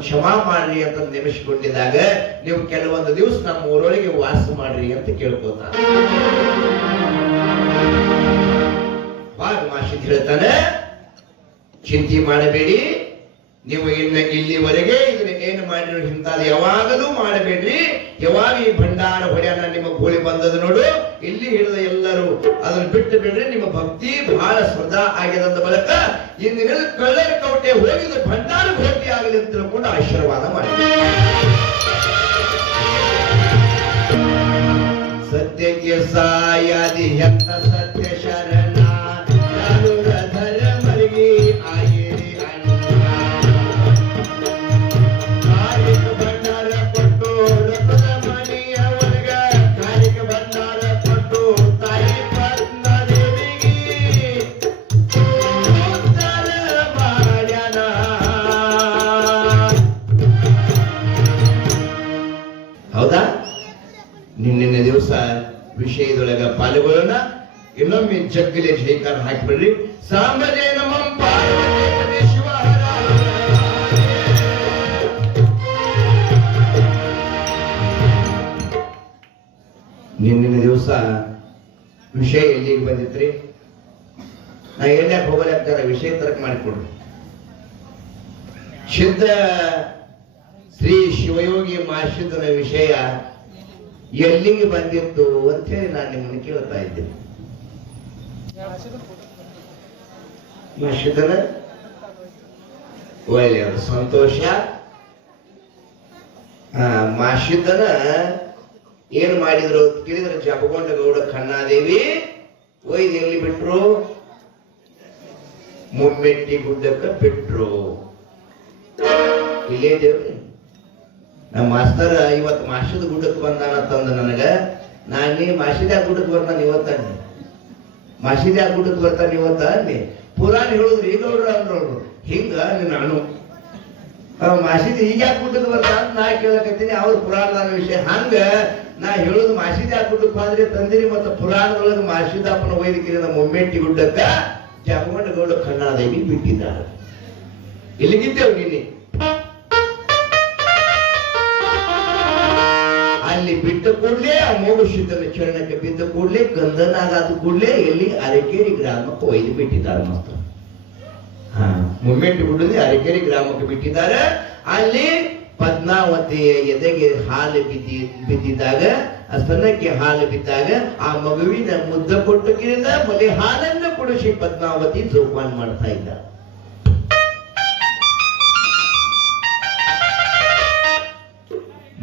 ಕ್ಷಮಾ ಮಾಡ್ರಿ ಅಂತ ನೆನೆಸ್ಕೊಂಡಿದಾಗ ನೀವು ಕೆಲವೊಂದು ದಿವಸ ನಮ್ಮ ಊರೊಳಗೆ ವಾಸ ಮಾಡ್ರಿ ಅಂತ ಕೇಳ್ಕೋತ ಮಾಷಿ ಹೇಳ್ತಾನೆ, ಚಿಂತೆ ಮಾಡಬೇಡಿ. ನೀವು ಇನ್ನ ಇಲ್ಲಿವರೆಗೆ ಇದನ್ನ ಏನು ಮಾಡಿರೋ ಹಿಂತಾದ ಯಾವಾಗಲೂ ಮಾಡಬೇಡ್ರಿ. ಯಾವಾಗ ಈ ಭಂಡಾರ ಹೊಡೆಯನ್ನ ನಿಮ್ಮ ಗೋಳಿ ಬಂದದ ನೋಡು. ಇಲ್ಲಿ ಹಿಡಿದ ಎಲ್ಲರೂ ಅದನ್ನ ಬಿಟ್ಟು ಬಿಡ್ರಿ ನಿಮ್ಮ ಭಕ್ತಿ ಬಹಳ ಶ್ರದ್ಧಾ ಆಗ್ಯದಂತ ಬಳಿಕ ಇಂದಿನ ಕಳ್ಳರ ಕವಟೆ ಹೋಗಿದ ಭಂಡಾರ ಭೇಟಿ ಆಗಲಿ ಅಂತ ತಿಳ್ಕೊಂಡು ಆಶೀರ್ವಾದ ಮಾಡಿ. ಸತ್ಯಕ್ಕೆ ಸಾಯಾದಿ ಎತ್ತ ಸತ್ಯ ಶರಣ. ವಿಷಯದೊಳಗ ಪಾಲ್ಗೊಳ್ಳೋಣ. ಇನ್ನೊಮ್ಮೆ ಚಕ್ಕಲೆ ಜೈಕಾರ ಹಾಕಿಬಿಡ್ರಿ. ಸಾಂಬಜಯ ನಮ್ಮ ದಿವಸ ವಿಷಯ ಎಲ್ಲಿಗೆ ಬಂದಿತ್ರಿ? ನಾ ಎಲ್ಲ ಹೋಗಲಾಗ್ತಾರ ವಿಷಯ ತರಕ್ ಮಾಡಿಕೊಡ್ರಿ. ಶುದ್ಧ ಶ್ರೀ ಶಿವಯೋಗಿ ಮಾಶಿದನ ವಿಷಯ ಎಲ್ಲಿಗೆ ಬಂದಿತ್ತು ಅಂತ ಹೇಳಿ ನಾನು ನಿಮ್ಮನ್ನು ಕೇಳ್ತಾ ಇದ್ದೇನೆ. ಮನುಷ್ಯನ ಒಳ್ಳೆಯವರು ಸಂತೋಷ. ಮಾಶಿತನ ಏನ್ ಮಾಡಿದ್ರು ಕೇಳಿದ್ರೆ, ಜಪಗೊಂಡ ಗೌಡ ಕಣ್ಣಾದೇವಿ, ಒಯ್ದು ಎಲ್ಲಿ ಬಿಟ್ರು? ಮುಮ್ಮೆಟ್ಟಿ ಗುಡ್ಡಕ್ಕ ಬಿಟ್ರು. ಇಲ್ಲೇ ದೇವ್ರಿ ನಮ್ಮ ಮಾಸ್ತರ್ ಇವತ್ತು ಮಾಷದ ಗುಡ್ಡಕ್ಕೆ ಬಂದಾನ ತಂದ ನನಗ. ನಾನೇ ಮಾಸಿದ್ಯಾ ಗುಡ್ಡಕ್ಕೆ ಬರ್ತಾನೆ ಇವತ್ತ. ಮಾಸಿದ್ಯಾ ಗುಡ್ಡಕ್ಕೆ ಬರ್ತಾನೆ ಇವತ್ತ ಅಲ್ಲಿ ಪುರಾಣ ಹೇಳುದ್ರಿ, ಈಗ ಅವ್ರು ಅವ್ರು. ಹಿಂಗ ನಾನು. ಮಾಸಿದ ಈಗ ಯಾಕೆ ಗುಡ್ಡಕ್ಕೆ ಬರ್ತಾನ ಅಂತ ನಾ ಕೇಳಕತ್ತೀನಿ. ಅವ್ರ ಪುರಾಣದ ವಿಷಯ. ಹಂಗ ನಾ ಹೇಳುದು ಮಾಸಿದ್ಯಾ ಗುಡ್ಡಕ್ಕೆ ಬಂದ್ರೆ ತಂದಿರಿ ಮತ್ತೆ ಪುರಾಣದೊಳಗೆ ಮಾಸಿದಾಪನ ವೈದ್ಯಕೀಯ ನಮ್ಮ ಒಮ್ಮೆಟ್ಟಿ ಗುಡ್ಡಕ್ಕ ಜಪಗೊಂಡ ಗೌಡ ಕಣ್ಣಾದೇವಿ ಬಿಟ್ಟಿದ್ದಾರೆ ಇಲ್ಲಿಗಿದ್ದೇವು ನಿನ್ನೆ ಅಲ್ಲಿ ಬಿಟ್ಟ ಕೂಡಲೇ ಆ ಶುದ್ಧನ ಚರಣಕ್ಕೆ ಬಿದ್ದ ಕೂಡಲೇ, ಗಂಧನಾಗಾದ ಕೂಡಲೇ ಎಲ್ಲಿ ಅರಕೇರಿ ಗ್ರಾಮಕ್ಕೆ ಒಯ್ದು ಬಿಟ್ಟಿದ್ದಾರೆ ಮಕ್ಕಳು ಹಾ, ಮುಮ್ಮೆಟ್ಟು ಗುಡ್ಡದಲ್ಲಿ ಅರಕೇರಿ ಗ್ರಾಮಕ್ಕೆ ಬಿಟ್ಟಿದ್ದಾರೆ. ಅಲ್ಲಿ ಪದ್ಮಾವತಿಯ ಎದೆಗೆ ಹಾಲು ಬಿದ್ದಿ, ಬಿದ್ದಿದ್ದಾಗ, ಆ ಸ್ತನಕ್ಕೆ ಹಾಲು ಬಿದ್ದಾಗ ಆ ಮಗುವಿನ ಮುದ್ದ ಕೊಟ್ಟಕ್ಕಿಂತ ಮಲಿ ಹಾಲನ್ನು ಕುಡಿಸಿ ಪದ್ಮಾವತಿ ಜೋಪಾನ್ ಮಾಡ್ತಾ ಇದ್ದ.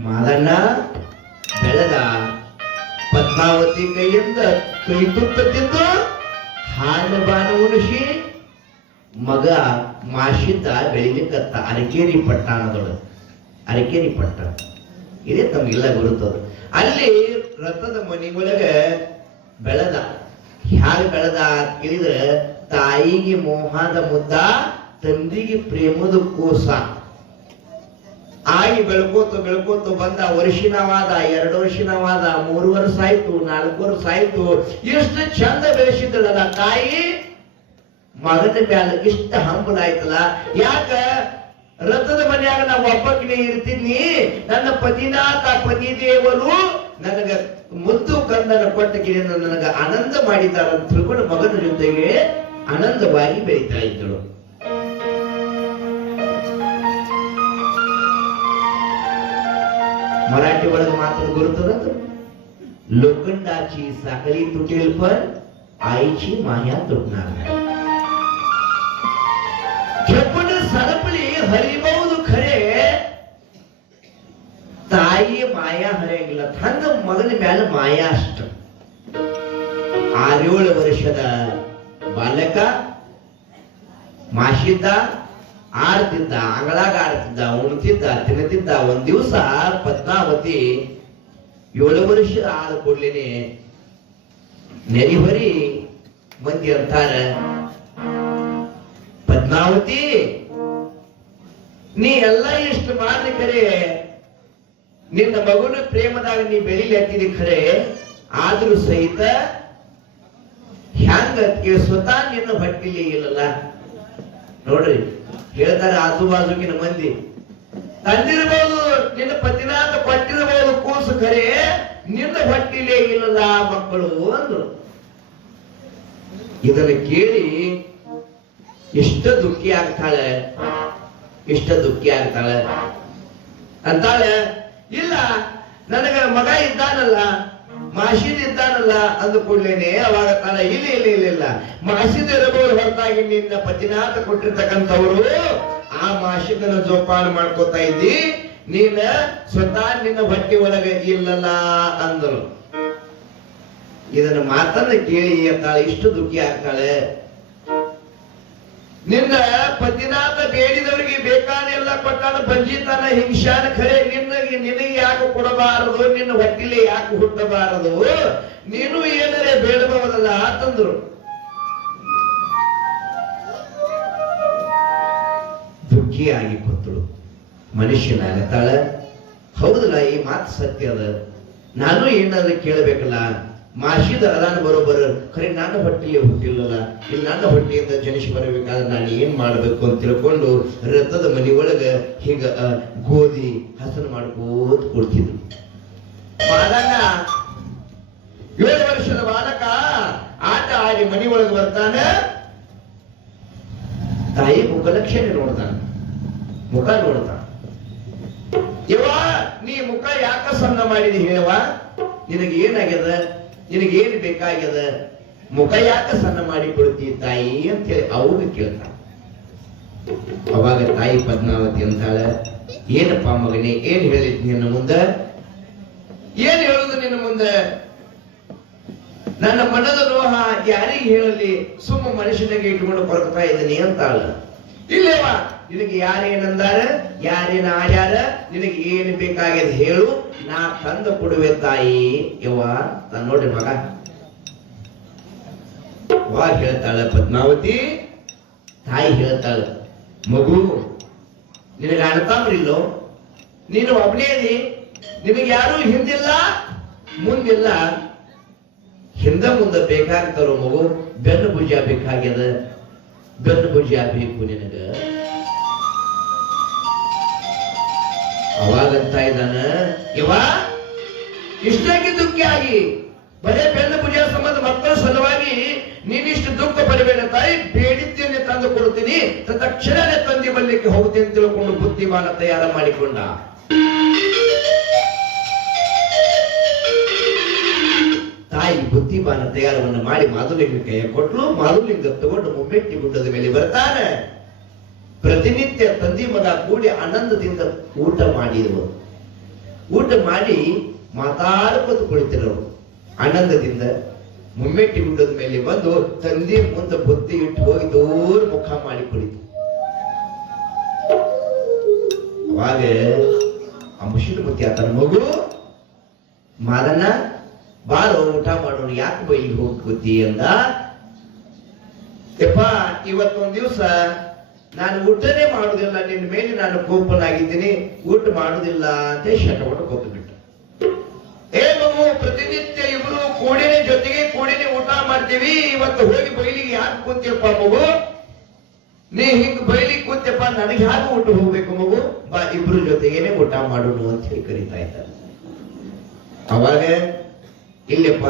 ಬೆಳೆದ ಪದ್ಮಾವತಿ ಕೈಯಿಂದ ಕೈ ತುತ್ತ ತಿಂದು ಹಾಲು ಬಾನು ಉಣಿಸಿ ಮಗ ಮಾಶಿದ್ದ ಬೆಳಿಲಿಕ್ಕತ್ತ ಅರಕೇರಿ ಪಟ್ಟಣದೊಳಗೆ. ಅರಕೇರಿ ಪಟ್ಟಣ. ಇದೇ ತಮಗೆಲ್ಲ ಗುರುತದ ಅಲ್ಲಿ ರಥದ ಮನಿ ಒಳಗೆ ಬೆಳೆದ. ಹ್ಯಾಗ ಬೆಳೆದ ಕೇಳಿದ್ರೆ ತಾಯಿಗೆ ಮೋಹದ ಮುದ್ದ, ತಂದಿಗೆ ಪ್ರೇಮದ ಕೋಸ. ಆಗಿ ಬೆಳ್ಕೋತ ಬೆಳ್ಕೋತ ಬಂದ ವರ್ಷಿನವಾದ, ಎರಡು ವರ್ಷಿನವಾದ, ಮೂರು ವರ್ಷ ಆಯ್ತು, ನಾಲ್ಕು ವರ್ಷ ಆಯ್ತು. ಎಷ್ಟು ಚಂದ ಬೆಳೆಸಿದ್ದಳಲ್ಲ ತಾಯಿ? ಮಗನ ಮ್ಯಾಲ ಇಷ್ಟ ಹಂಬಲ ಆಯ್ತಲ್ಲ. ಯಾಕ? ರಥದ ಮನ್ಯಾಗ ನಾ ಒಬ್ಬಕಿನೇ ಇರ್ತೀನಿ. ನನ್ನ ಪತಿನಾಥ ಪತಿ ದೇವರು ನನಗ ಮುದ್ದು ಕಂದನ ಕೊಟ್ಟಗಿರಿಯಿಂದ ನನಗ ಆನಂದ ಮಾಡಿದಾರ ಅಂತ ತಿಳ್ಕೊಂಡು ಮಗನ ಜೊತೆಗೆ ಆನಂದವಾಗಿ ಬೆಳೀತಾ ಇದ್ದಳು. मराठी ಒಳಗೆ ಮಾತು गुरुतरत लोखंडाची साखळी तुटेल पण आईची माया तुटणार नाही झपट सरपली ಹರಿಬಹುದು ಖರೆ ತಾಯಿ ಮಾಯಾ ಹರಿಯಂಗಿಲ್ಲ ಹಂಗ ಮಗನ ಮ್ಯಾಲ ಮಾಯಾ ಅಷ್ಟ ಆರೇಳು ವರ್ಷದ ಬಾಲಕ ಮಾಶಿದ್ದ ಆಡ್ತಿದ್ದ, ಅಂಗಳಾಗ ಆಡ್ತಿದ್ದ, ಉಣ್ತಿದ್ದ ತಿನ್ನತಿದ್ದ ಒಂದ್ ದಿವಸ ಪದ್ಮಾವತಿ ಏಳು ವರ್ಷ ಆದ ಕೂಡ್ಲೇನೆ ನೆರಿಹೊರಿ ಮಂದಿ ಅಂತಾರ. ಪದ್ಮಾವತಿ, ನೀ ಎಲ್ಲ ಇಷ್ಟು ಮಾಡ್ಲಿ ಕರೆ ನಿನ್ನ ಮಗುನ ಪ್ರೇಮದಾಗ ನೀ ಬೆಳಿಲಿ ಹತ್ತಿದಿ ಖರೆ. ಆದ್ರೂ ಸಹಿತ ಹ್ಯಾಂಗ ಸ್ವತಃ ನಿನ್ನ ಹೊಟ್ಟಿಲಿ ಇಲ್ಲಲ್ಲ. ನೋಡ್ರಿ ಹೇಳ್ತಾರೆ ಆಜು ಬಾಜುಕಿನ ಮಂದಿ. ತಂದಿರಬಹುದು, ನಿನ್ನ ಪತಿನಾಥ ಕೊಟ್ಟಿರಬಹುದು, ಕೂಸು ಕರೆ, ನಿನ್ನ ಹೊಟ್ಟಿಲೇ ಇಲ್ಲದ ಮಕ್ಕಳು ಅಂದ್ರು. ಇದನ್ನ ಕೇಳಿ ಇಷ್ಟ ದುಃಖಿ ಆಗ್ತಾಳೆ? ಇಷ್ಟ ದುಃಖಿ ಆಗ್ತಾಳೆ? ಅಂತಾಳೆ, ಇಲ್ಲ, ನನಗ ಮಗ ಇದ್ದಾನಲ್ಲ ಮಾಷಿದ್ ಇದ್ದಾನಲ್ಲ ಅಂದುಕೊಳ್ಳೇನೆ ಅವಾಗ ತಾನ ಇಲ್ಲಿ ಇಲ್ಲಿ ಇಲ್ಲಿಲ್ಲ ಇಲ್ಲ. ಮಾಷಿದ್ ಇರಬಹುದು ಹೊರತಾಗಿ ನಿನ್ನ ಪತಿನಾಥ ಕೊಟ್ಟಿರ್ತಕ್ಕಂಥವ್ರು, ಆ ಮಾಷಿದನ ಜೋಪಾನ ಮಾಡ್ಕೋತಾ ಇದ್ದಿ, ನೀನ ಸ್ವತಃ ನಿನ್ನ ಹೊಟ್ಟೆ ಒಳಗೆ ಇಲ್ಲಲ್ಲ ಅಂದರು. ಇದನ್ನ ಮಾತನ್ನ ಕೇಳಿ ಇಷ್ಟು ದುಃಖಿ ಆಗ್ತಾಳೆ. ನಿನ್ನ ಪತಿನಾಥ ಬೇಡಿದವರಿಗೆ ಬೇಕಾನೆಲ್ಲ ಕೊಟ್ಟಾನ ಬಂಜಿತನ ಹಿಂಸಾನ ಖರೆ ನಿನ್ನಗೆ ನಿನಗೆ ಯಾಕೆ ಕೊಡಬಾರದು? ನಿನ್ನ ಹೊಟ್ಟಿಲೆ ಯಾಕೆ ಹುಟ್ಟಬಾರದು? ನೀನು ಏನರೆ ಬೇಡಬಹುದಲ್ಲ ಅಂತಂದ್ರು. ದುಃಖಿಯಾಗಿ ಮನುಷ್ಯನ ಅಗತಾಳ ಹೌದಲ್ಲ ಈ ಮಾತು ಸತ್ಯ ಅದ. ನಾನು ಏನಾದ್ರು ಕೇಳಬೇಕಲ್ಲ? ಮಾಷಿದ ಅದಾನ ಬರೋಬರ ಖರೆ ನನ್ನ ಹೊಟ್ಟೆಗೆ ಹುಟ್ಟಿಲ್ಲಲ್ಲ, ಇಲ್ಲಿ ನನ್ನ ಹೊಟ್ಟೆಯಿಂದ ಜನಿಸಿ ಬರಬೇಕಾದ್ರೆ ನಾನು ಏನ್ ಮಾಡ್ಬೇಕು ಅಂತ ತಿಳ್ಕೊಂಡು ರಥದ ಮನಿ ಒಳಗ ಹೀಗ ಗೋಧಿ ಹಸನ್ ಮಾಡ್ಕೋತ ಕೊಡ್ತಿದ್ರು. ಬಾಲಕ, ಏಳು ವರ್ಷದ ಬಾಲಕ, ಆಟ ಆಗಿ ಮನಿ ಒಳಗೆ ಬರ್ತಾನೆ. ತಾಯಿ ಮುಖಲಕ್ಷಣೆ ನೋಡ್ತಾನೆ. ಮುಖ ನೋಡ್ತಾನ. ಇವ ನೀ ಮುಖ ಯಾಕ ಸಣ್ಣ ಮಾಡಿದಿ ಹೇಳವ ನಿನಗೆ ಏನಾಗ್ಯದ? ನಿನಗೆ ಏನ್ ಬೇಕಾಗ್ಯದ? ಮುಖ ಯಾಕೆ ಸಣ್ಣ ಮಾಡಿ ಕೊಡ್ತಿ ತಾಯಿ ಅಂತ ಹೇಳಿ ಅವನು ಕೇಳ್ತಾನೆ. ಅವಾಗ ತಾಯಿ ಪದ್ಮಾವತಿ ಅಂತಾಳ, ಏನಪ್ಪ ಮಗನೇ, ಏನ್ ಹೇಳಿದ್ ನಿನ್ನ ಮುಂದ? ಏನ್ ಹೇಳುದು ನಿನ್ನ ಮುಂದ? ನನ್ನ ಮನದ ಲೋಹ ಯಾರಿಗೆ ಹೇಳಲಿ? ಸುಮ್ಮ ಮನುಷ್ಯನಿಗೆ ಇಟ್ಕೊಂಡು ಕೊರಗ್ತಾ ಇದ್ದೀನಿ ಅಂತಾಳ. ಇಲ್ಲೇವಾ? ನಿನಗೆ ಯಾರೇನಂದಾರ? ಯಾರೇನ ಆಡ್ಯಾರ? ನಿನಗೆ ಏನು ಬೇಕಾಗ್ಯದ ಹೇಳು. ನಾ ತಂದು ಕೊಡುವೆ ತಾಯಿ, ಯವ್ವ ನಾನು ನೋಡ್ರಿ ಮಗ. ವಾ ಹೇಳ್ತಾಳ, ಪದ್ಮಾವತಿ, ತಾಯಿ ಹೇಳ್ತಾಳ, ಮಗು, ನಿನಗೆ ಅಣ್ತಾಮ್ರಿಲ್ಲೋ ನೀನು ಒಬ್ನೇದಿ ನಿನಗೆ ಯಾರು ಹಿಂದಿಲ್ಲ, ಮುಂದಿಲ್ಲ. ಹಿಂದ ಮುಂದೆ ಬೇಕಾಗ್ತಾರೋ ಮಗು? ಬೆನ್ನು ಭುಜ ಬೇಕಾಗ್ಯದ ಬೆನ್ನು ಭುಜ ಬೇಕು ನಿನಗ. ಅವಾಗಂತ ಇದ್ದಾನ ಇವ ದುಃಖಿ ಆಗಿ ಬರೇ ಬೆನ್ನ ಭುಜ ಸಂಬಂಧ ಮಕ್ಕಳ ಸಲುವಾಗಿ ನೀನಿಷ್ಟು ದುಃಖ ಪಡಬೇಡ ತಾಯಿ ಬೇಡಿದ್ದೇನೆ ತಂದು ಕೊಡ್ತೀನಿ ತಕ್ಷಣನೇ ತಂದಿ ಬಲ್ಲಿಕ್ಕೆ ಹೋಗ್ತೀನಿ ಅಂತ ತಿಳ್ಕೊಂಡು ಬುದ್ಧಿಮಾನ ತಯಾರ ಮಾಡಿಕೊಂಡ. ತಾಯಿ ಬುದ್ಧಿಮಾನ ತಯಾರವನ್ನು ಮಾಡಿ ಮಾಧುಲಿಂಗ ಕೈಯ ಕೊಟ್ಲು. ಮಾಧುಲಿಂಗ ತಗೊಂಡು ಮುಮ್ಮೆಟ್ಟಿ ಗುಡ್ಡದ ಮೇಲೆ ಬರ್ತಾರೆ ಪ್ರತಿನಿತ್ಯ ತಂದಿ ಮಗ ಕೂಡಿ ಆನಂದದಿಂದ ಊಟ ಮಾಡಿದವು ಊಟ ಮಾಡಿ ಮಾತಾಡ್ಕೋತ ಕುಳಿತಿರೋರು ಆನಂದದಿಂದ ಮುಮ್ಮೆಟ್ಟಿ ಊಟದ ಮೇಲೆ ಬಂದು ತಂದೆ ಮುಂದೆ ಬುದ್ಧಿ ಇಟ್ಟು ಹೋಗಿ ದೂರ ಮುಖ ಮಾಡಿ ಕುಳಿತು ಅವಾಗ ಆ ಮುಷಿದ ಮುತ್ತಿ ಆತನ ಮಗು ಮಾದನ್ನ ಬಾರೋ, ಊಟ ಮಾಡೋಣ, ಯಾಕೆ ಬೈಲಿ ಹೋಗಿ ಕೂತಿ ಅಂದ ಇವತ್ತೊಂದ್ ದಿವಸ ನಾನು ಊಟನೇ ಮಾಡುವುದಿಲ್ಲ, ನಿನ್ನ ಮೇಲೆ ನಾನು ಕೋಪನಾಗಿದ್ದೀನಿ ಊಟ ಮಾಡುವುದಿಲ್ಲ ಅಂತ ಶಟವನ್ನು ಕೊಟ್ಟು ಬಿಟ್ಟ ಏ ಮಗು, ಪ್ರತಿನಿತ್ಯ ಇಬ್ರು ಕೂಡಿನೇ ಜೊತೆಗೆ ಕೂಡಿನೇ ಊಟ ಮಾಡ್ತೀವಿ, ಇವತ್ತು ಹೋಗಿ ಬೈಲಿಗೆ ಯಾಕೆ ಕೂತಿಯಪ್ಪ ಮಗು? ನೀ ಹಿಂಗ್ ಬೈಲಿಗೆ ಕೂತ್ಯಪ್ಪ, ನನಗೆ ಯಾಕೆ ಊಟ ಹೋಗ್ಬೇಕು ಮಗು? ಬಾ, ಇಬ್ರು ಜೊತೆಗೇನೆ ಊಟ ಮಾಡೋಣ ಅಂತ ಹೇಳಿ ಕರೀತಾ ಇದ್ದಾರೆ. ಅವಾಗ, ಇಲ್ಲಪ್ಪ,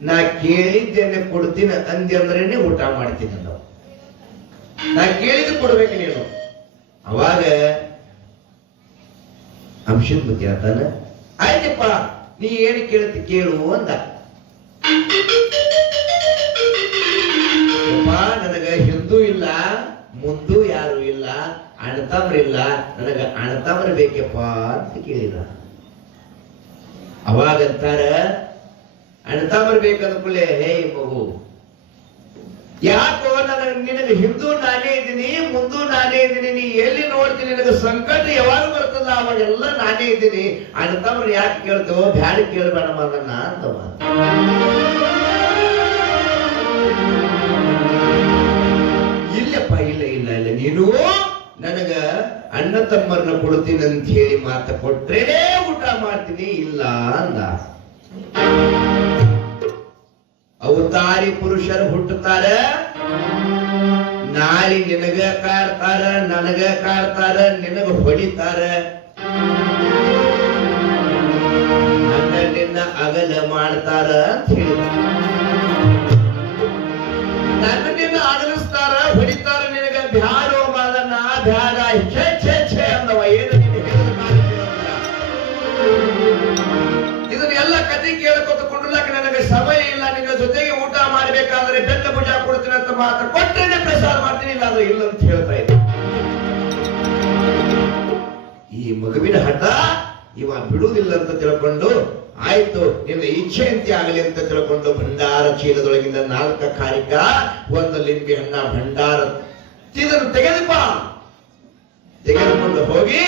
ನಾ ಕೇಳಿದ್ದೇನೆ ಕೊಡ್ತೀನಿ ಅಂದೆ ಅಂದ್ರೇನೆ ಊಟ ಮಾಡ್ತೀನಿ ನಾವು ನಾ ಕೇಳಿದ್ದು ಕೊಡ್ಬೇಕು ನೀನು. ಅವಾಗ ಅಂಶದ ಬಗ್ಗೆ ಆತಾನ ಆಯ್ತಪ್ಪ, ನೀ ಏನು ಕೇಳುತ್ತೆ ಕೇಳು ಅಂತ ನನಗ ಹಿಂದೂ ಇಲ್ಲ, ಮುಂದೂ ಯಾರು ಇಲ್ಲ ಅಣ್ಣತಮ್ರಿಲ್ಲ ನನಗ ಅಣ್ಣತಮ್ರ ಬೇಕಪ್ಪ ಅಂತ ಕೇಳಿದ. ಅವಾಗಂತಾರ ಅಣ್ಣತಮ್ರ ಬೇಕಂದ್ಕೊಳ್ಳೆ ಹೇ ಮಗು ಯಾಕೋ ನನಗೆ ನಿನಗೆ ಹಿಂದೂ ನಾನೇ ಇದ್ದೀನಿ, ಮುಂದೂ ನಾನೇ ಇದ್ದೀನಿ, ನೀ ಎಲ್ಲಿ ನೋಡ್ತೀನಿ ನಿನಗೆ ಸಂಕಟ ಯಾವಾಗ ಬರ್ತದ? ಅವಾಗೆಲ್ಲ ನಾನೇ ಇದ್ದೀನಿ. ಅಂತವ್ರು ಯಾಕೆ ಕೇಳ್ತೇವೋ? ಬ್ಯಾಡ, ಕೇಳಬೇಡ ಮಗನ್ನ ಅಂತವ. ಇಲ್ಲಪ್ಪ, ಇಲ್ಲ ಇಲ್ಲ ಇಲ್ಲ. ನೀನು ನನಗ ಅಣ್ಣ ತಮ್ಮರನ್ನ ಕೊಡ್ತೀನಿ ಅಂತ ಹೇಳಿ ಮಾತ ಕೊಟ್ರೇನೆ ಊಟ ಮಾಡ್ತೀನಿ, ಇಲ್ಲ ಅಂದ. ಅವತಾರಿ ಪುರುಷರು ಹುಟ್ಟುತ್ತಾರೆ. ನಾಳೆ ನಿನಗ ಕಾಡ್ತಾರ, ನನಗ ಕಾಡ್ತಾರ, ನಿನಗ ಹೊಡಿತಾರ. ನನ್ನ ಅಗಲ ಮಾಡ್ತಾರ ಅಂತ ಹೇಳಿದ ನನ್ನ ನಿನ್ನ ಅಗಲಿಸ್ತಾರ, ಹೊಡಿತಾರ ನಿನಗ. ಮಾತ್ರ ಕೊಟ್ಟರೆ ಪ್ರಸಾರ ಮಾಡ್ತೀನಿ ಇಲ್ಲ ಅಂದ್ರೆ ಇಲ್ಲ ಅಂತ ಹೇಳ್ತಾ ಇದ್ದೆ. ಈ ಮಗುವಿನ ಹಠ ಇವ ಬಿಡುವುದಿಲ್ಲ ಅಂತ ತಿಳ್ಕೊಂಡು, ಆಯ್ತು, ನಿನ್ನ ಇಚ್ಛೆಯಂತೆ ಆಗಲಿ ಅಂತ ತಿಳ್ಕೊಂಡು ಭಂಡಾರ ಚೀಲದೊಳಗಿಂದ ನಾಲ್ಕ ಕಾರಿಕ ಒಂದು ಲಿಂಬೆ ಹಣ್ಣ ಭಂಡಾರ ಇದನ್ನು ತೆಗೆದುಪ ತೆಗೆದುಕೊಂಡು ಹೋಗಿ,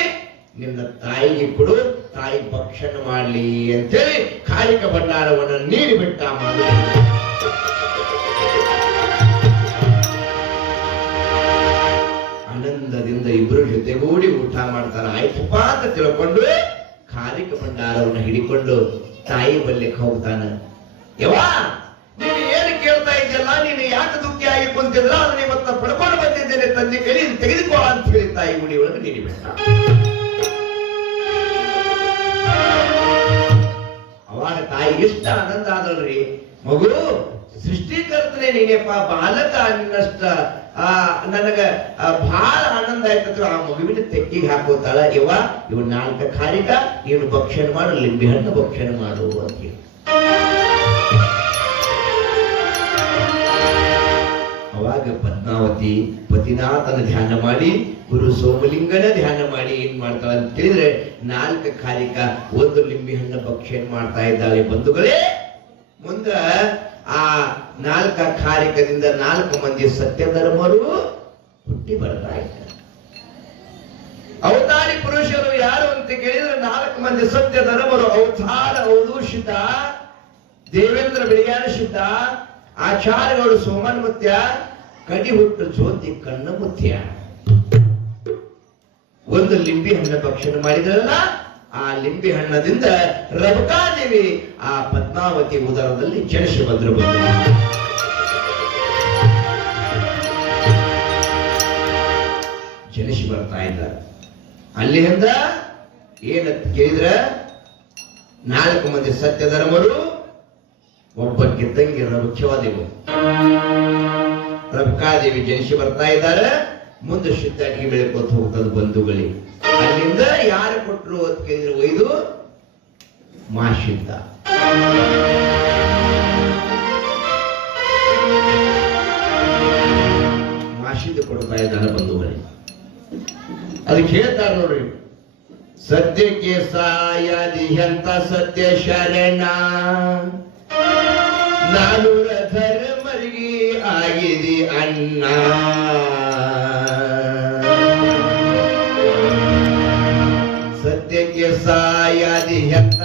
ನಿನ್ನ ತಾಯಿಗೆ ಕೊಡು, ತಾಯಿ ಭಕ್ಷಣ ಮಾಡಲಿ ಅಂತೇಳಿ ಕಾರಿಕ ಭಂಡಾರವನ್ನು ನೀಡಿಬಿಟ್ಟ ಮಾಡು ಆನಂದದಿಂದ ಇಬ್ರು ಜೊತೆಗೂಡಿ ಊಟ ಮಾಡ್ತಾರ. ಆಯ್ತಪ್ಪ ಅಂತ ತಿಳ್ಕೊಂಡು ಕಾರಿಕ ಭಂಡಾರವನ್ನು ಹಿಡಿಕೊಂಡು ತಾಯಿ ಬಲ್ಯಕ್ಕೆ ಹೋಗ್ತಾನ. ಯವಾ ನೀನು ಏನು ಕೇಳ್ತಾ ಇದ್ದಲ್ಲ ನೀನು ಯಾಕೆ ದುಃಖಿ ಆಗಿ ಕುಂತಿದ್ರ ಅದನ್ನ ಇವತ್ತ ಪಡ್ಕೊಂಡು ಬಂದಿದ್ದೇನೆ ತಂದೆ. ಕೇಳಿ ತೆಗೆದುಕೋ ಅಂತ ಹೇಳಿ ತಾಯಿ ಗುಡಿ ಒಳಗೆ ನೀಡಿಬಿಟ್ಟ ಅವಾಗ ತಾಯಿ ಇಷ್ಟ ಆನಂದ ಆದಲ್ರಿ. ಮಗು ಸೃಷ್ಟಿಕರ್ತನೆ ನೀನೇಪ್ಪ ಬಾಲಕ ನಿನ್ನಷ್ಟ ಆ, ನನಗ ಬಹಳ ಆನಂದ ಆಯ್ತಂದ್ರೆ ಆ ಮಗುವಿನ ತೆಕ್ಕಿಗೆ ಹಾಕೋತಾಳ. ಇವ ಇವ್ ನಾಲ್ಕ ಖಾರಿಕ ಇವನು ಭಕ್ಷಣ ಮಾಡು, ಲಿಂಬೆ ಹಣ್ಣು ಭಕ್ಷಣ ಮಾಡು ಅಂತ ಅವಾಗ ಪದ್ಮಾವತಿ ಪತಿನಾಥನ ಧ್ಯಾನ ಮಾಡಿ, ಗುರು ಸೋಮಲಿಂಗನ ಧ್ಯಾನ ಮಾಡಿ ಏನ್ ಮಾಡ್ತಾಳ ಅಂತ ಹೇಳಿದ್ರೆ ನಾಲ್ಕ ಖಾರಿಕ ಒಂದು ಲಿಂಬೆ ಹಣ್ಣು ಭಕ್ಷಣ ಮಾಡ್ತಾ ಇದ್ದಾಳೆ ಬಂಧುಗಳೇ. ಮುಂದ ಆ ನಾಲ್ಕ ಕಾರಿಕದಿಂದ ನಾಲ್ಕು ಮಂದಿ ಸತ್ಯಧರ್ಮರು ಹುಟ್ಟಿ ಬರ್ತಾ ಇದ್ದಾರೆ ಅವತಾರಿ ಪುರುಷರು ಯಾರು ಅಂತ ಕೇಳಿದ್ರೆ ನಾಲ್ಕು ಮಂದಿ ಸತ್ಯ ಧರ್ಮರು ಅವತಾರ ಅವಧೂಷಿತ ದೇವೇಂದ್ರ ಬಿಳಿಯಾನ ಸಿದ್ಧ ಆಚಾರ್ಯಗಳು ಸೋಮನ್ ಮುತ್ಯ ಕಡಿ ಹುಟ್ಟು ಜ್ಯೋತಿ ಕಣ್ಣು ಮುತ್ಯ ಒಂದು ಲಿಂಬಿ ಹಣ್ಣ ಭಕ್ಷಣ ಮಾಡಿದ್ರಲ್ಲ ಆ ಲಿಂಬಿ ಹಣ್ಣದಿಂದ ರಬಕಾದೇವಿ ಆ ಪದ್ಮಾವತಿ ಉದರದಲ್ಲಿ ಜನಿಸಿ ಬಂದರು ಬಂದು. ಜನಿಸಿ ಬರ್ತಾ ಇದ್ದಾರೆ ಅಲ್ಲಿಂದ ಏನಂತ ಕೇಳಿದ್ರ? ನಾಲ್ಕು ಮಂದಿ ಸತ್ಯಧರ್ಮರು ಒಬ್ಬಕ್ಕೆ ತಂಗಿ ಮುಖ್ಯವಾದೆವು. ರಬಕಾದೇವಿ ಜನಿಸಿ ಬರ್ತಾ ಇದ್ದಾರೆ. ಮುಂದೆ ಶುದ್ಧಾಟಿಗೆ ಬೆಳಕೋತ ಹೋಗ್ತದ ಬಂಧುಗಳಿಗೆ ಅಲ್ಲಿಂದ ಯಾರು ಕೊಟ್ಟರು ಅಂತ ಕೇಳಿದ್ರೆ ಒಯ್ದು ಮಾಶಿದ್ದ ಮಾಶಿದ್ದು ಕೊಡ್ತಾ ಇದ್ದಾನೆ ಬಂಧುಗಳಿಗೆ ಅದಕ್ಕೆ ಹೇಳ್ತಾರೆ ನೋಡ್ರಿ. ಸತ್ಯಕ್ಕೆ ಸಾಯದಿ ಎಂತ ಸತ್ಯ ಶರಣ? ನಾನೂರ ಧರ್ಮರಿಗೆ ಆಗಿದೆ ಅಣ್ಣ. ಸತ್ಯಕ್ಕೆ ಸಾಯದಿ ಎಂತ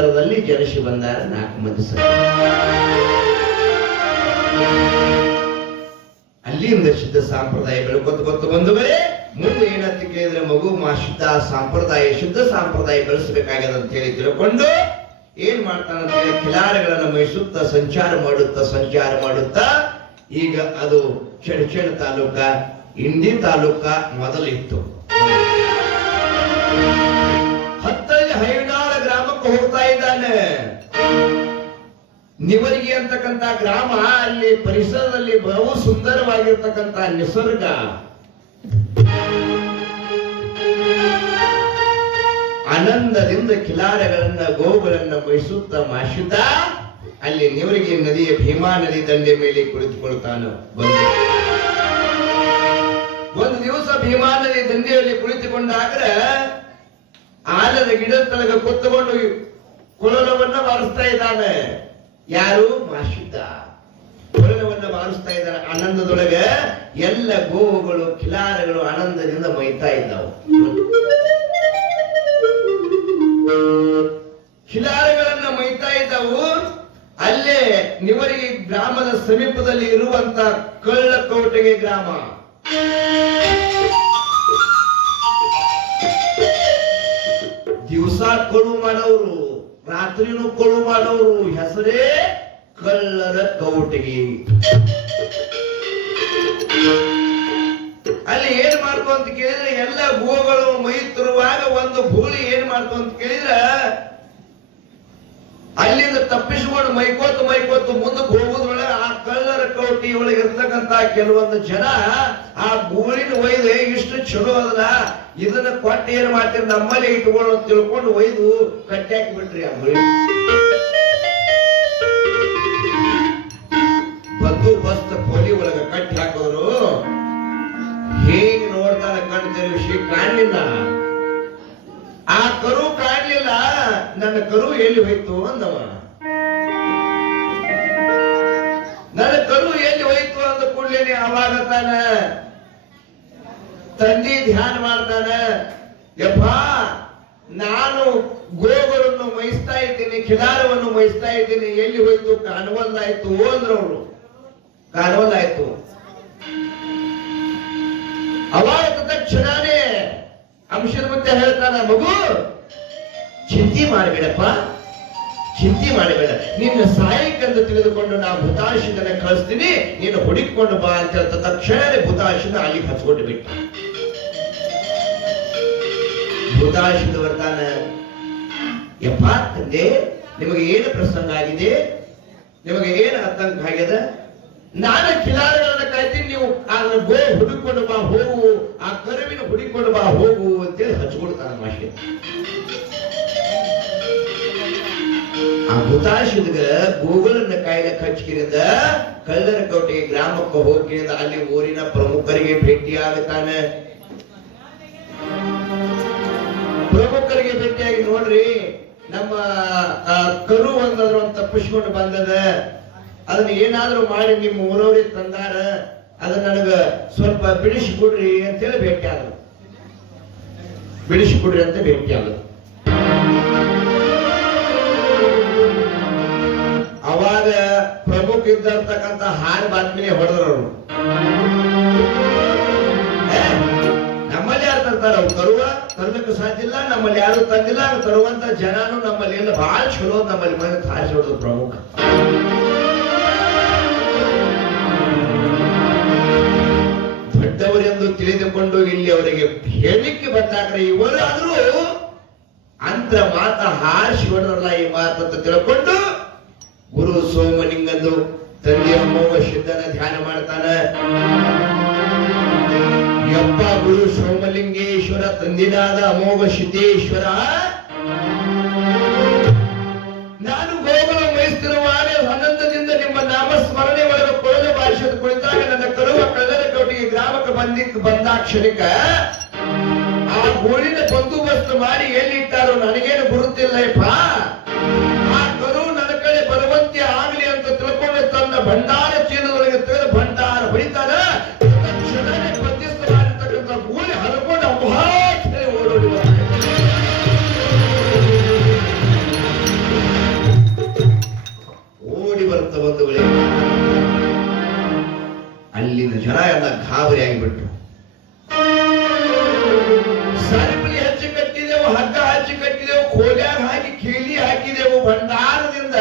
ಉದರದಲ್ಲಿ ಜನಿಸಿ ಬಂದಾರ ನಾಲ್ಕು ಮಂದಿ ಅಲ್ಲಿಂದ ಶುದ್ಧ ಸಾಂಪ್ರದಾಯ ಬೆಳಗೊತ್ತು ಗೊತ್ತು ಬಂಧುಗಳೇ ಮುಂದೆ ಏನಂತ ಕೇಳಿದ್ರೆ ಮಗು ಮಾ ಶುದ್ಧ ಸಾಂಪ್ರದಾಯ ಶುದ್ಧ ಸಾಂಪ್ರದಾಯ ಬೆಳೆಸಬೇಕಾಗ್ಯದ ಅಂತ ಹೇಳಿ ತಿಳ್ಕೊಂಡು ಏನ್ ಮಾಡ್ತಾನ ಅಂತ ಹೇಳಿ ಕಿಲಾರಗಳನ್ನ ಮೈಸುತ್ತಾ ಸಂಚಾರ ಮಾಡುತ್ತಾ ಸಂಚಾರ ಮಾಡುತ್ತಾ, ಈಗ ಅದು ಚಡಚಣ ತಾಲೂಕ, ಇಂಡಿ ತಾಲೂಕ ಮೊದಲಿತ್ತು. ನಿವರಿಗೆ ಅಂತಕ್ಕಂತ ಗ್ರಾಮ, ಅಲ್ಲಿ ಪರಿಸರದಲ್ಲಿ ಬಹು ಸುಂದರವಾಗಿರ್ತಕ್ಕಂತ ನಿಸರ್ಗ. ಆನಂದದಿಂದ ಕಿಲಾರಗಳನ್ನ, ಗೋವುಗಳನ್ನ ಬಯಸುತ್ತ ಮಾಶುತ್ತ ಅಲ್ಲಿ ನಿವರಿಗೆ ನದಿಯ ಭೀಮಾ ನದಿ ದಂಡೆ ಮೇಲೆ ಕುಳಿತುಕೊಳ್ತಾನ ಒಂದು ದಿವಸ ಭೀಮಾ ನದಿ ದಂಡೆಯಲ್ಲಿ ಕುಳಿತುಕೊಂಡಾಗ ಆಲದ ಗಿಡ ತಳಗ ಕೊತ್ತುಕೊಂಡು ಕುಳಲವನ್ನ ಬಾರಿಸ್ತಾ ಇದ್ದಾನೆ. ಯಾರು? ಮಾಶುದ್ದ ಪೂರ್ಣವನ್ನು ಬಾರಿಸ್ತಾ ಇದ್ದಾರೆ ಆನಂದದೊಳಗೆ ಎಲ್ಲ ಗೋವುಗಳು, ಕಿಲಾರಗಳು ಆನಂದದಿಂದ ಮೈತಾ ಇದ್ದಾವು. ಕಿಲಾರಗಳನ್ನ ಮೈತಾ ಇದ್ದಾವು. ಅಲ್ಲೇ ನಿವರಿಗೆ ಗ್ರಾಮದ ಸಮೀಪದಲ್ಲಿ ಇರುವಂತ ಕಳ್ಳಕೋಟೆಗೆ ಗ್ರಾಮ. ದಿವಸ ಕೊಡು ಮಾಡೋರು. ರಾತ್ರಿನೂ ಕೊಳು ಮಾಡೋರು ಹೆಸರೇ ಕಲ್ಲರ ಕೌಟಿಗೆ ಅಲ್ಲಿ ಏನ್ ಮಾಡ್ಕೊಂತ ಕೇಳಿದ್ರೆ, ಎಲ್ಲ ಭೂಗಳು ಮೈತಿರುವಾಗ ಒಂದು ಭೂಳಿ ಏನ್ ಮಾಡ್ಕೊಂತ ಕೇಳಿದ್ರ, ಅಲ್ಲಿಂದ ತಪ್ಪಿಸಿಕೊಂಡು ಮೈಕೋತು ಮೈಕೋತು ಮುಂದಕ್ಕೆ ಹೋಗುದ್ರೊಳಗೆ ಆ ಒಳಗೆ ಇರ್ತಕ್ಕಂತ ಕೆಲವೊಂದು ಜನ ಆ ಗೂಳಿನ ಒಯ್ದು ಇಷ್ಟು ಚಲೋ ಅದನ್ನ ಇದನ್ನ ಕೊಟ್ಟು ಏನ್ ಮಾಡ್ತೀರಿ ನಮ್ಮಲ್ಲಿ ಇಟ್ಕೊಳ್ಳೋ ತಿಳ್ಕೊಂಡು ಒಯ್ದು ಕಟ್ಟಿ ಹಾಕಿ ಬಿಟ್ರಿ ಆ ಗುರಿ ಬಂದು ಬಸ್ತ ಕೋಲಿ ಒಳಗ ಕಟ್ಟಿ ಹಾಕೋರು. ಹೇಗೆ ನೋಡ್ತಾರ ಕಣ್ ತೆರವಿಸಿ ಕಾಣಲಿಲ್ಲ. ಆ ಕರು ಕಾಣಲಿಲ್ಲ, ನನ್ನ ಕರು ಎಲ್ಲಿ ಹೋಯ್ತು ಅಂದವ. ನನ್ನ ಕರು ಎಲ್ಲಿ ಹೋಯ್ತು ಅಂದ ಕೂಡಲೇ ಅವಾಗ ತಾನ. ತಂದಿ ಧ್ಯಾನ ಮಾಡ್ತಾನ. ಯಪ್ಪ, ನಾನು ಗೋಗಳನ್ನು ಮೈಸ್ತಾ ಇದ್ದೀನಿ ಕಿಲಾರವನ್ನು ಮೈಸ್ತಾ ಇದ್ದೀನಿ, ಎಲ್ಲಿ ಹೋಯ್ತು? ಕಾಣವಲ್ಲಾಯ್ತು ಅಂದ್ರವ್ರು ಕಾಣವಲ್ಲಾಯ್ತು ಅವಾಗ ತಕ್ಷಣನೇ ಅಂಶದ ಮುಂದೆ ಹೇಳ್ತಾನ, ಮಗು, ಚಿಂತೆ ಮಾಡಬೇಡಪ್ಪ. ಚಿಂತೆ ಮಾಡಬೇಡ. ನಿನ್ನ ಸಹಾಯಕ್ಕಂತ ತಿಳಿದುಕೊಂಡು ನಾ ಭೂತಾಶಿದನ ಕಳಿಸ್ತೀನಿ. ನೀನು ಹುಡುಕಿಕೊಂಡು ಬಾ ಅಂತ ಹೇಳ್ತಾ ತಕ್ಷಣನೇ ಭೂತಾಶಿದ ಅಲ್ಲಿಗೆ ಹಚ್ಕೊಂಡು ಬಿಟ್ಟ. ಭೂತಾಶಿದ ವರ್ತಾನ ಯಪ್ಪ ತಂದೆ, ನಿಮಗೆ ಏನು ಪ್ರಸಂಗ ಆಗಿದೆ? ನಿಮಗೆ ಏನು ಆತಂಕ ಆಗ್ಯದ? ನಾನು ಕಿಲಾರಗಳನ್ನ ಕಾಯ್ತೀನಿ ನೀವು. ಆ ಗೋ ಹುಡುಕೊಂಡು ಬಾ ಹೋಗು. ಆ ಕರುವಿನ ಹುಡುಕೊಂಡು ಬಾ ಹೋಗು ಅಂತೇಳಿ ಹಚ್ಕೊಡ್ತಾನ ಮಾಷೆ ಆ ಹುತಾಶಿದ್ಗ ಗೂಗಲನ್ನ ಕಾಯ್ದೆ ಹಚ್ಕಿರಿಂದ ಕಳ್ಳರ ಕೋಟೆಗೆ ಗ್ರಾಮಕ್ಕೆ ಹೋಗಿ ಅಲ್ಲಿ ಊರಿನ ಪ್ರಮುಖರಿಗೆ ಭೇಟಿ ಆಗತಾನೆ ಪ್ರಮುಖರಿಗೆ ಭೇಟಿಯಾಗಿ ನೋಡ್ರಿ, ನಮ್ಮ ಕರು ಒಂದಾದ್ರು ಒಂದು ತಪ್ಪಿಸ್ಕೊಂಡು ಬಂದದ. ಅದನ್ನ ಏನಾದ್ರೂ ಮಾಡಿ ನಿಮ್ಮ ಊರವ್ರಿಗೆ ತಂದಾರ ಅದನ್ನ ನನಗ ಸ್ವಲ್ಪ ಬಿಡಿಸಿ ಕೊಡ್ರಿ ಅಂತೇಳಿ ಭೇಟಿ ಆದ್ರು ಬಿಡಿಸಿ ಕೊಡ್ರಿ ಅಂತ ಭೇಟಿ ಆದ್ರು ಅವಾಗ ಪ್ರಮುಖ ಇದ್ದಂತಕ್ಕಂತ ಹಾಡು ಬಾತ್ಮಿನೇ ಹೊಡೆದ್ರು ಅವರು. ನಮ್ಮಲ್ಲಿ ಯಾರು ತರ್ತಾರ? ಅವ್ರು ತರುವ, ತರ್ಲಿಕ್ಕೆ ಸಾಧ್ಯ ಇಲ್ಲ, ನಮ್ಮಲ್ಲಿ ಯಾರು ತಂದಿಲ್ಲ ತರುವಂತ ಜನನು ನಮ್ಮಲ್ಲಿ ಎಲ್ಲ ಬಹಳ ಚಲೋ ನಮ್ಮಲ್ಲಿ ಮನೆ ಹಾರಿಸಿ ಹೊಡೆದು ಪ್ರಮುಖ. ದೊಡ್ಡವರೆಂದು ತಿಳಿದುಕೊಂಡು ಇಲ್ಲಿ ಅವರಿಗೆ ಹೇಳಿಕ್ಕೆ ಬಂದಾಗ್ರೆ ಇವರಾದ್ರೂ ಅಂತ ಮಾತ ಹಾರಿಸಿ ಹೊಡೆದ್ರಲ್ಲ ಈ ಮಾತಂತ ತಿಳ್ಕೊಂಡು ಗುರು ಸೋಮಲಿಂಗದ್ದು ತಂದೆ ಅಮ್ಮವ ಸಿದ್ಧನ ಧ್ಯಾನ ಮಾಡ್ತಾನೆ. ಯಪ್ಪ ಗುರು ಸೋಮಲಿಂಗೇಶ್ವರ ತಂದಿನಾದ ಅಮೋಘ ಸಿದ್ದೇಶ್ವರ ನಾನು ಗೋಗುಲ ಮೈಸ್ತಿರುವಾಗ ಆನಂದದಿಂದ ನಿಮ್ಮ ನಾಮಸ್ಮರಣೆ ಒಳಗೆ ಕೊಳದ ಭಾಷೆದ ಕುಳಿತಾಗ ನನ್ನ ಕರುವ ಕಳ್ಳರ ಕೋಟಿಗೆ ಗ್ರಾಮಕ್ಕೆ ಬಂದಿಕ್ ಬಂದಾಕ್ಷರಿಕ ಆ ಗೋಳಿನ ಬಂದೋಬಸ್ತ್ ಮಾಡಿ ಎಲ್ಲಿಟ್ಟಾರೋ ನನಗೇನು ಗುರುತಿಲ್ಲಪ್ಪ ಭಂಡಾರ ಚೀಲದೊಳಗೆ ತೆಗೆದು ಭಂಡಾರ ಓಡೋಡಿ ಓಡಿ ಬರ್ತ ಅಲ್ಲಿನ ಜನ ಎಲ್ಲ ಗಾಬರಿ ಆಗಿಬಿಟ್ರು. ಸರ್ಪಲಿ ಹಚ್ಚಿ ಕಟ್ಟಿದೆವು, ಹಗ್ಗ ಹಚ್ಚಿ ಕಟ್ಟಿದೆವು, ಕೋಲ್ಯಾಗ ಹಾಕಿ, ಕೀಲಿ ಹಾಕಿದೆವು ಭಂಡಾರದಿಂದ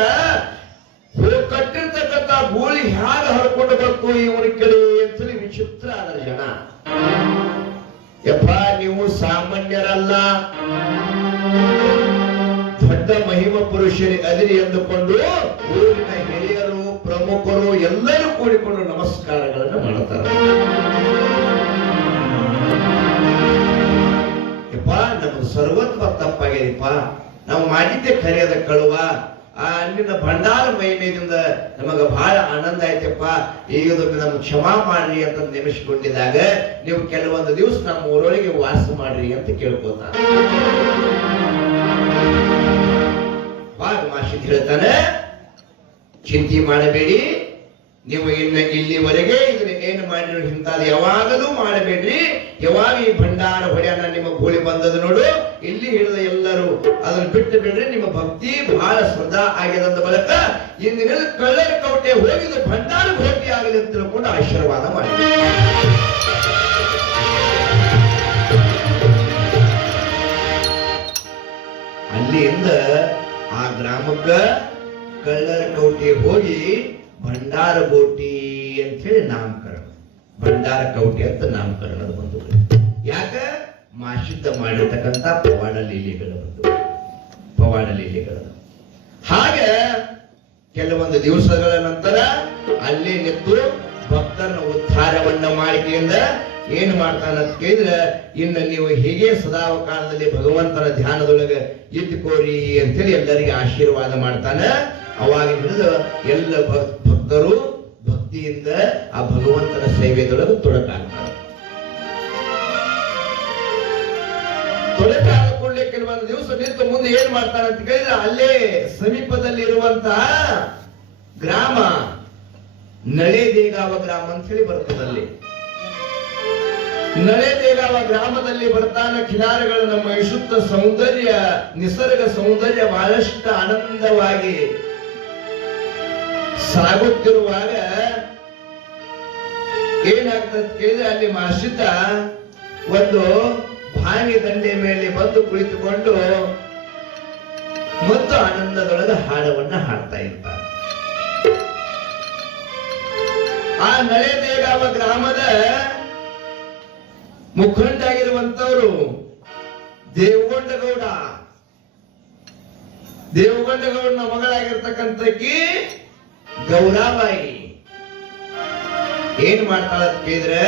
ಹೋ- ಕಟ್ಟಿರ್ತಕ್ಕಂಥ ಹ್ಯಾಗ ಹರ್ಕೊಂಡು ಬಂತು ಇವನ ಕಡೆ ಅಂತೇಳಿ ವಿಚಿತ್ರ ಆದ ಜನ. ಯಪ್ಪ ನೀವು ಸಾಮಾನ್ಯರಲ್ಲ. ದೊಡ್ಡ ಮಹಿಮ ಪುರುಷರಿ ಅದಿರಿ ಎಂದುಕೊಂಡು ಊರಿನ ಹಿರಿಯರು ಪ್ರಮುಖರು ಎಲ್ಲರೂ ಕೂಡಿಕೊಂಡು ನಮಸ್ಕಾರಗಳನ್ನು ಮಾಡುತ್ತಾರೆ ಯಪ್ಪ ನಮ್ಗೆ ಸರ್ವತ್ವ ತಪ್ಪಾಗ್ಯದಪ್ಪ ನಾವು ಮಾಡಿದ್ದೆ ಕರೆಯದ ಕಳುವ ಆ ಭಂಡಾರ ಮಹಿಮೆಯಿಂದ ನಮಗ ಬಹಳ ಆನಂದ ಆಯ್ತಪ್ಪ. ಈಗ ನಮ್ಗೆ ಕ್ಷಮಾ ಮಾಡ್ರಿ ಅಂತ ನೆನೆಸ್ಕೊಂಡಿದ್ದಾಗ ನೀವು ಕೆಲವೊಂದು ದಿವಸ ನಮ್ಮ ಊರೊಳಗೆ ವಾಸ ಮಾಡ್ರಿ ಅಂತ ಕೇಳ್ಕೊತ. ಭಾಗ ಮಾಷಿದ್ ಹೇಳ್ತಾನೆ, ಚಿಂತೆ ಮಾಡಬೇಡಿ. ನೀವು ಇನ್ನು ಇಲ್ಲಿವರೆಗೆ ಇದನ್ನ ಏನು ಮಾಡಿರೋ ಇಂಥದ್ದು ಯಾವಾಗಲೂ ಮಾಡಬೇಡ್ರಿ. ಯಾವಾಗ ಈ ಭಂಡಾರ ಹೊಡ್ಯಾನ ನಿಮ್ಮ ಗೋಳಿ ಬಂದದ ನೋಡು. ಇಲ್ಲಿ ಹಿಡಿದ ಎಲ್ಲರೂ ಅದನ್ನ ಬಿಟ್ಟು ಬಿಡ್ರಿ ನಿಮ್ಮ ಭಕ್ತಿ ಬಹಳ ಶ್ರದ್ಧಾ ಆಗ್ಯದಂತ ಬಳಿಕ ಇಂದಿನ ಕಳ್ಳರ ಕೌಟೆ ಹೋಗಿದ ಭಂಡಾರ ಭೇಟಿ ಆಗಲಿ ಅಂತ ತಿಳ್ಕೊಂಡು ಆಶೀರ್ವಾದ ಮಾಡಿ. ಅಲ್ಲಿಯಿಂದ ಆ ಗ್ರಾಮಕ್ಕ ಕಳ್ಳರ ಕೌಟೆ ಹೋಗಿ ಭಂಡಾರ ಗೋಟಿ ಅಂತ ಹೇಳಿ ನಾಮಕರಣ. ಭಂಡಾರ ಕೌಟಿ ಅಂತ ನಾಮಕರಣದ ಬಂದು ಯಾಕ? ಮಾಶುದ್ಧ ಮಾಡಿರ್ತಕ್ಕಂಥ ಪವಾಡ ಲೀಲೆಗಳು ಬಂದು ಪವಾಡ ಲೀಲೆಗಳು. ಹಾಗೆ ಕೆಲವೊಂದು ದಿವಸಗಳ ನಂತರ ಅಲ್ಲಿ ನಿಂತು ಭಕ್ತರ ಉದ್ಧಾರವನ್ನ ಮಾಡಿಕೆಯಿಂದ ಏನ್ ಮಾಡ್ತಾನ ಅಂತ ಕೇಳಿದ್ರೆ, ಇನ್ನು ನೀವು ಹೀಗೆ ಸದಾವ ಕಾಲದಲ್ಲಿ ಭಗವಂತನ ಧ್ಯಾನದೊಳಗೆ ಇದ್ದುಕೋರಿ ಅಂತೇಳಿ ಎಲ್ಲರಿಗೆ ಆಶೀರ್ವಾದ ಮಾಡ್ತಾನೆ. ಅವಾಗ ಹಿಡಿದು ಎಲ್ಲ ಭಕ್- ಭಕ್ತರು ಭಕ್ತಿಯಿಂದ ಆ ಭಗವಂತನ ಸೇವೆದೊಳಗೆ ತೊಡಕಾಗ್ತಾರೆ. ತೊಡಕಾದ ಕೂಡಲೇ ಕೆಲವೊಂದು ದಿವಸ ನಿಂತು ಮುಂದೆ ಏನ್ ಮಾಡ್ತಾರೆ ಅಂತ ಕೇಳಿದ್ರೆ ಅಲ್ಲೇ ಸಮೀಪದಲ್ಲಿ ಇರುವಂತಹ ಗ್ರಾಮ, ನಳೆದೇಗಾವ ಗ್ರಾಮ ಅಂತ ಹೇಳಿ ಬರ್ತದಲ್ಲಿ ನಳೆದೇಗಾವ ಗ್ರಾಮದಲ್ಲಿ ಬರ್ತಾನ ಕಿನಾರಗಳ ನಮ್ಮ ವಿಶುದ್ಧ ಸೌಂದರ್ಯ, ನಿಸರ್ಗ ಸೌಂದರ್ಯ ಬಹಳಷ್ಟು ಆನಂದವಾಗಿ ಸಾಗುತ್ತಿರುವಾಗ ಏನಾಗ್ತದೆ ಕೇಳಿದ್ರೆ ಅಲ್ಲಿ ಮಾಸಿದ್ದ ಒಂದು ಭಾಗಿ ದಂಡೆ ಮೇಲೆ ಬಂದು ಕುಳಿತುಕೊಂಡು ಮತ್ತು ಆನಂದದೊಳಗೆ ಹಾಡವನ್ನ ಹಾಡ್ತಾ ಇರ್ತಾರೆ ಆ ನಳೆದೇಗಾವ ಗ್ರಾಮದ ಮುಖಂಡಾಗಿರುವಂತವರು ದೇವಗೊಂಡಗೌಡ. ದೇವಗೊಂಡಗೌಡನ ಮಗಳಾಗಿರ್ತಕ್ಕಂಥಕ್ಕಿ ಗೌರಾಬಾಯಿ ಏನ್ ಮಾಡ್ತಾಳ ಕೇಳಿದ್ರೆ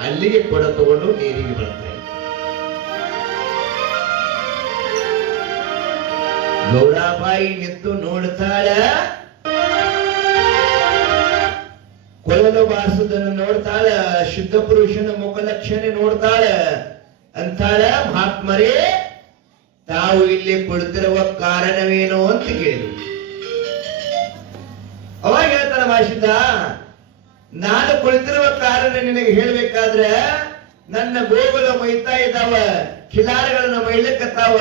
ಅಲ್ಲಿಗೆ ಕೊಡ ತಗೊಂಡು ನೀರಿಗೆ ಬರುತ್ತೆ. ಗೌರಾಬಾಯಿ ನಿಂತು ನೋಡ್ತಾಳ. ಕೊಲದ ಬಾರಿಸುವುದನ್ನು ನೋಡ್ತಾಳ. ಶುದ್ಧ ಪುರುಷನ ಮುಖಲಕ್ಷಣೆ ನೋಡ್ತಾಳ. ಅಂತಾಳ, ಮಹಾತ್ಮರೇ, ತಾವು ಇಲ್ಲಿ ಕುಳಿತಿರುವ ಕಾರಣವೇನು ಅಂತ ಕೇಳಿದ್ರು ಮಾಷಿದ್ದ ನಾನು ಕುಳಿತಿರುವ ಕಾರಣ ನಿನಗೆ ಹೇಳಬೇಕಾದ್ರೆ, ನನ್ನ ಗೋಗುಲ ಮೈತಾ ಇದ್ದಾವ ಖಿಲಾರಗಳನ್ನ ಮೈಲಕ್ಕತ್ತಾವ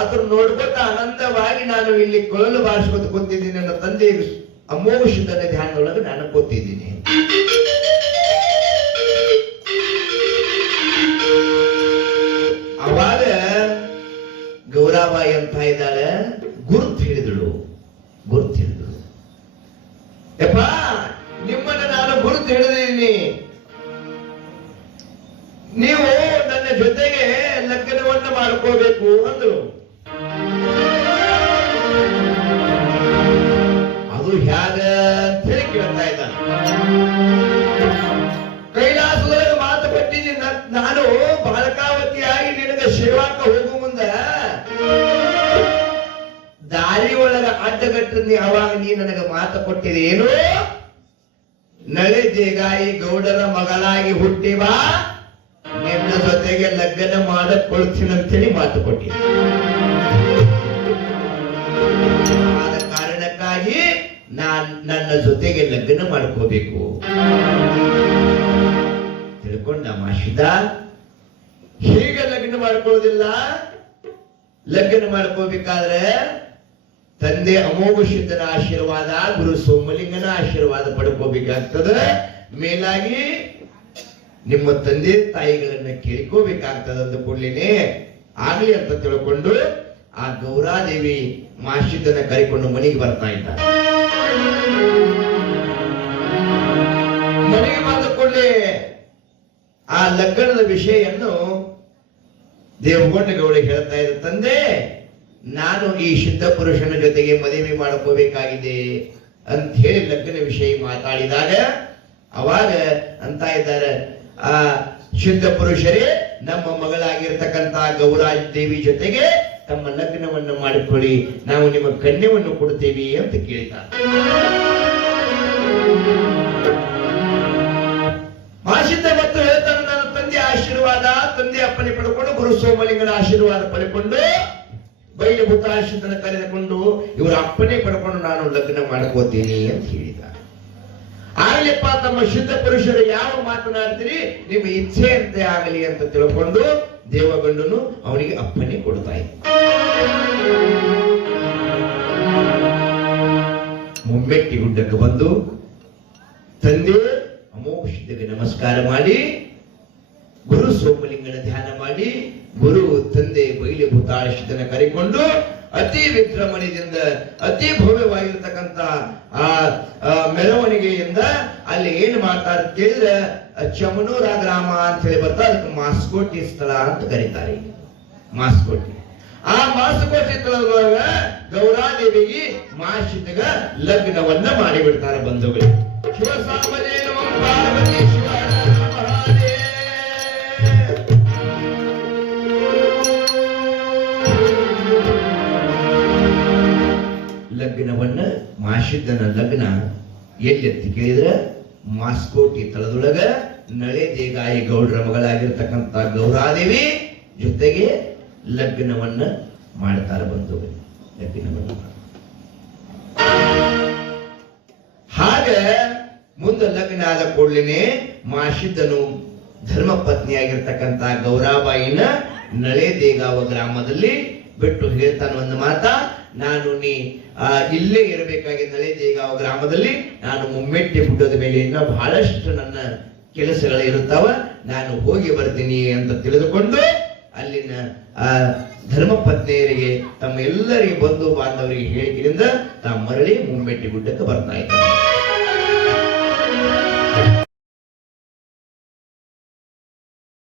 ಅದ್ರ ನೋಡ್ಕೊತ ಆನಂದವಾಗಿ ನಾನು ಇಲ್ಲಿ ಕೊಳಲು ಬಾರಿಸ್ಕೊತ ಕೂತಿದ್ದೀನಿ, ನನ್ನ ತಂದೆ ಅಮೋಘ ತನ್ನ ಧ್ಯಾನದೊಳಗೆ ನಾನು ಕೂತಿದ್ದೀನಿ. ಅವಾಗ ಗೌರಾಬಾಯಿ ಅಂತ ಇದ್ದಾಳೆ? ಗುರುತ್ ಹೇಳಿದಳು ಗುರುತು ಯಪ್ಪ, ನಿಮ್ಮನ್ನ ನಾನು ಗುರುತು ಹಿಡಿದಿದ್ದೀನಿ ನೀವು ನನ್ನ ಜೊತೆಗೆ ಲಗ್ನವನ್ನ ಮಾಡ್ಕೋಬೇಕು ಅಂದ್ರು. ಅದು ಹ್ಯಾಗ ಅಂತ ಹೇಳಿ ಕೇಳ್ತಾ ಇದ್ದಾನೆ. ಕೈಲಾಸದೊಳಗೆ ಮಾತು ಕೊಟ್ಟಿದ್ದೀನಿ. ನಾನು ಬಾಲಕಾವತಿಯಾಗಿ ನಿನಗೆ ಸೇವಾಕ ಹೋಗು ದಾರಿ ಒಳಗ ಅಡ್ಡಗಟ್ಟ ನೀ ಅವಾಗ ನೀ ನನಗೆ ಮಾತು ಕೊಟ್ಟಿದೆ ಏನು? ನಳೆ ದೇಗಾಯಿ ಗೌಡರ ಮಗಳಾಗಿ ಹುಟ್ಟಿ ಬಾ. ನಿನ್ನ ಜೊತೆಗೆ ಲಗ್ನ ಮಾಡಕ್ ಕೊಳ್ತೀನಿ ಅಂತೇಳಿ ಮಾತು ಕೊಟ್ಟಿ ಆದ ಕಾರಣಕ್ಕಾಗಿ ನಾನ್ ನನ್ನ ಜೊತೆಗೆ ಲಗ್ನ ಮಾಡ್ಕೋಬೇಕು. ತಿಳ್ಕೊಂಡ ಮಾಷಿದ ಹೀಗೆ ಲಗ್ನ ಮಾಡ್ಕೊಳ್ಳೋದಿಲ್ಲ. ಲಗ್ನ ಮಾಡ್ಕೋಬೇಕಾದ್ರೆ ತಂದೆ ಅಮೋಘ ಸಿದ್ಧನ ಆಶೀರ್ವಾದ, ಗುರು ಸೋಮಲಿಂಗನ ಆಶೀರ್ವಾದ ಪಡ್ಕೋಬೇಕಾಗ್ತದೆ. ಮೇಲಾಗಿ ನಿಮ್ಮ ತಂದೆ ತಾಯಿಗಳನ್ನ ಕೇಳ್ಕೋಬೇಕಾಗ್ತದೆ ಅಂದ ಕೂಡಲೇನೆ ಆಗ್ಲಿ ಅಂತ ತಿಳ್ಕೊಂಡು ಆ ಗೌರಾದೇವಿ ಮಾಶಿದ್ದನ್ನ ಕರಿಕೊಂಡು ಮನೆಗೆ ಬರ್ತಾ ಇದ್ದಾರೆ. ಮನೆಗೆ ಬಂದ ಕೂಡಲೇ ಆ ಲಗ್ನದ ವಿಷಯವನ್ನು ದೇವಗೊಂಡ ಗೌಡ ಹೇಳ್ತಾ ಇದ್ದ, ತಂದೆ ನಾನು ಈ ಶುದ್ಧ ಪುರುಷನ ಜೊತೆಗೆ ಮದುವೆ ಮಾಡ್ಕೋಬೇಕಾಗಿದೆ ಅಂತ ಹೇಳಿ ಲಗ್ನ ವಿಷಯ ಮಾತಾಡಿದಾಗ ಅವಾಗ ಅಂತ ಇದ್ದಾರೆ, ಆ ಶುದ್ಧ ಪುರುಷರೇ, ನಮ್ಮ ಮಗಳಾಗಿರ್ತಕ್ಕಂತ ಗೌರಾಜ್ ದೇವಿ ಜೊತೆಗೆ ತಮ್ಮ ಲಗ್ನವನ್ನು ಮಾಡಿಕೊಳ್ಳಿ, ನಾವು ನಿಮ್ಮ ಕನ್ಯವನ್ನು ಕೊಡ್ತೇವಿ ಅಂತ ಕೇಳ್ತಾರೆ. ಮಾಸಿದ್ದ ಮತ್ತು ಹೇಳ್ತಾನೆ ನನ್ನ ತಂದೆ ಆಶೀರ್ವಾದ ತಂದೆ ಅಪ್ಪನೆ ಪಡ್ಕೊಂಡು ಗುರು ಸೋಮಲಿಂಗನ ಆಶೀರ್ವಾದ ಪಡ್ಕೊಂಡು ಬೈಲ ಭೂತಾಶ್ರಿತನ ಕರೆದುಕೊಂಡು, ಇವರ ಅಪ್ಪನೇ ಪಡ್ಕೊಂಡು ನಾನು ಲಗ್ನ ಮಾಡ್ಕೋತೀನಿ ಅಂತ ಹೇಳಿದ ಆಗ್ಲಿಪ್ಪ ತಮ್ಮ ಶುದ್ಧ ಪುರುಷರು ಯಾವ ಮಾತನಾಡ್ತೀರಿ ನಿಮ್ಮ ಇಚ್ಛೆಯಂತೆ ಆಗಲಿ ಅಂತ ತಿಳ್ಕೊಂಡು ದೇವಗಂಡನು ಅವನಿಗೆ ಅಪ್ಪನೇ ಕೊಡ್ತಾ ಮುಂಬೆಟ್ಟಿ ಗುಡ್ಡಕ್ಕೆ ಬಂದು, ತಂದೆ ಅಮೋಘಿಸಿದ್ದಕ್ಕೆ ನಮಸ್ಕಾರ ಮಾಡಿ, ಗುರು ಸೋಮಲಿಂಗನ ಧ್ಯಾನ ಮಾಡಿ ಬೈಲಿ ಕರಿಕೊಂಡು ಅತಿ ವಿಜೃಂಭಣೆಯಿಂದ, ಅತಿ ಭವ್ಯವಾಗಿರ್ತಕ್ಕಂಥ ಆ ಮೆರವಣಿಗೆಯಿಂದ ಅಲ್ಲಿ ಏನ್ ಮಾಡ್ತಾರೆ ಕೇಳಿದ್ರೆ ಚಮನೂರ ಗ್ರಾಮ ಅಂತ ಹೇಳಿ ಬರ್ತಾ, ಅದಕ್ಕೆ ಮಾಸ್ಕೋಟಿ ಸ್ಥಳ ಅಂತ ಕರೀತಾರೆ. ಮಾಸ್ಕೋಟಿ. ಆ ಮಾಸ್ಕೋಟಿ ಸ್ಥಳದೊಳಗ ಗೌರಾದೇವಿಗೆ ಮಾಶಿತಗ ಲಗ್ನವನ್ನ ಮಾಡಿಬಿಡ್ತಾರೆ ಬಂಧುಗಳು. ಶಿವ ಲಗ್ನವನ್ನ ಮಾಶಿದ್ದನ ಲಗ್ನ ಎಲ್ಲಿ ಅಂತ ಕೇಳಿದ್ರೆ ಮಾಸ್ಕೋಟಿ ತಳದೊಳಗ ನಳೆ ದೇಗಾಯಿ ಗೌಡ್ರ ಮಗಳಾಗಿರ್ತಕ್ಕಂಥ ಗೌರಾದೇವಿ ಜೊತೆಗೆ ಲಗ್ನವನ್ನ ಮಾಡ್ತಾರ ಬಂದು ಲಗ್ನವನ್ನ. ಹಾಗ ಮುಂದೆ ಲಗ್ನ ಆದ ಕೂಡಲೇ ಮಾಶಿದ್ದನು ಧರ್ಮ ಪತ್ನಿಯಾಗಿರ್ತಕ್ಕಂಥ ಗೌರಾಬಾಯಿನ ನಳೆ ದೇಗಾವ ಗ್ರಾಮದಲ್ಲಿ ಬಿಟ್ಟು ಹೇಳ್ತಾನ ಒಂದು ಮಾತ ನಾನು ನೀ ಇಲ್ಲೇ ಇರಬೇಕಾಗಿ ನಳೆ ಈಗ ಗ್ರಾಮದಲ್ಲಿ ನಾನು ಮುಮ್ಮೆಟ್ಟಿ ಗುಡ್ಡದ ಮೇಲೆಯಿಂದ ಬಹಳಷ್ಟು ನನ್ನ ಕೆಲಸಗಳು ಇರುತ್ತವ. ನಾನು ಹೋಗಿ ಬರ್ತೀನಿ ಅಂತ ತಿಳಿದುಕೊಂಡು ಅಲ್ಲಿನ, ಆ, ಧರ್ಮಪತ್ನಿಯರಿಗೆ, ತಮ್ಮ ಎಲ್ಲರಿಗೆ ಬಂಧು ಬಾಂಧವರಿಗೆ ಹೇಳಿಕೆಯಿಂದ ತಾ ಮರಳಿ ಮುಮ್ಮೆಟ್ಟಿ ಗುಡ್ಡಕ್ಕೆ ಬರ್ತಾ ಇದ್ದಾರೆ.